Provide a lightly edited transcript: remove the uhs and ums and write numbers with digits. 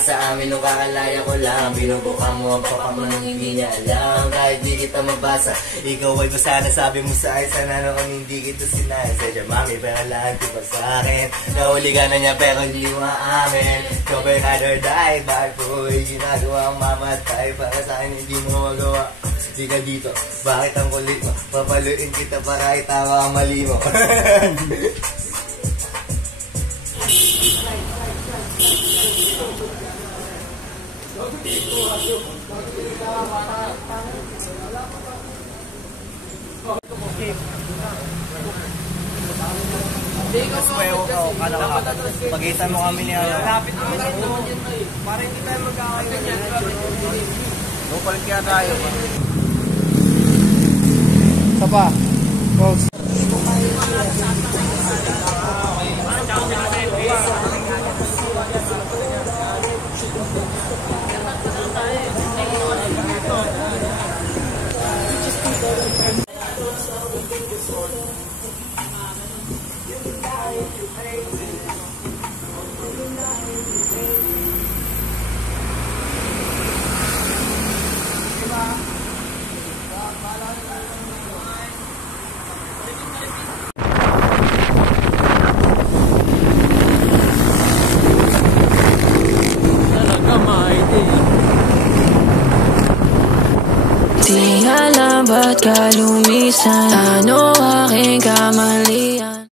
sa amin nung kakalaya ko lang. Binubuka mo ang papa mo nang hindi niya alam. Kahit di kita mabasa, ikaw ay gusto na sabi mo sa akin. Sana naman hindi kita sinay. Sadya mami, pero lahat di pa sa akin. Nahuli ka na niya pero hindi mo amin. Cover rather die, dahil po ay ginagawa ang mamatay. Para sa akin hindi mo magawa. Di ka dito, bakit ang kulit mo? Papaluin kita para itawa ang mali mo. Pagitan mo kami niya. Lapit naman yan. Para hindi tayo magkakaganyan. Palit kaya tayo. Sapa. Pause. Di alam ba't ka lumisan. Ano aking kamalian?